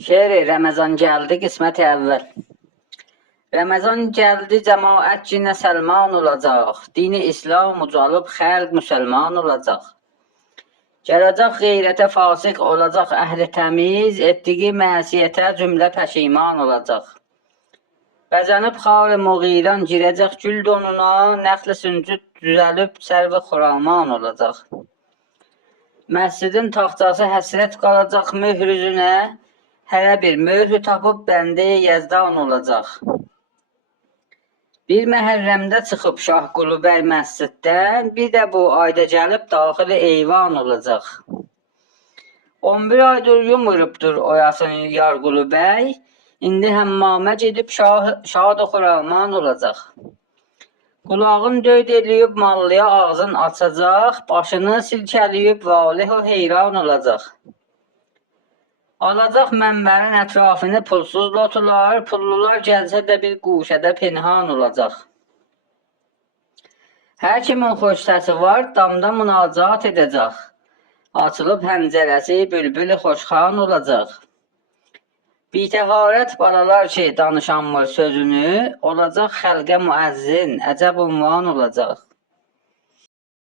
Şeiri Ramazan gəldi qismət əvvəl. Ramazan gəldi cəmaət cinə səlman olacaq. Dini İslam ucalıb xəlq müsəlman olacaq. Gələcək qeyrətə fasıq olacaq əhli təmiz, etdiyi məsiyyətə cümlə pəşiman olacaq. Bəzənib xar-ı muğiran girəcək gül donuna, nəxl-i süncüd düzəlib sərv-i xuraman olacaq. Məscidin taxtası həsrət qalacaq möhr üzünə, hərə bir möhrü tapıb bəndə Yəzdan olacaq. Bir Məhərrəmdə çıxıb Şahqulu bəy məsciddən, bir də bu ayda gəlib daxili eyvan olacaq. 11 aydır yumurubdur oyasını Yarqulu bəy, indi həmmamə gedib şad-ı xuraman olacaq. Qulağın döyd eləyib mallıya ağzın açacaq, başını silkələyib valih-u heyran olacaq. Alacaq mənbərin ətrafını pulsuz lotular, pullular gəlsə də bir quşədə pinhan olacaq. Hər kimin xoş səsi var, damda münacat edəcək. Açılıb həncərəsi bülbül-i xoşxan olacaq. Bitəharət balalar ki danışanmır sözünü, olacaq xəlqə müəzzin, əcəb unvan olacaq.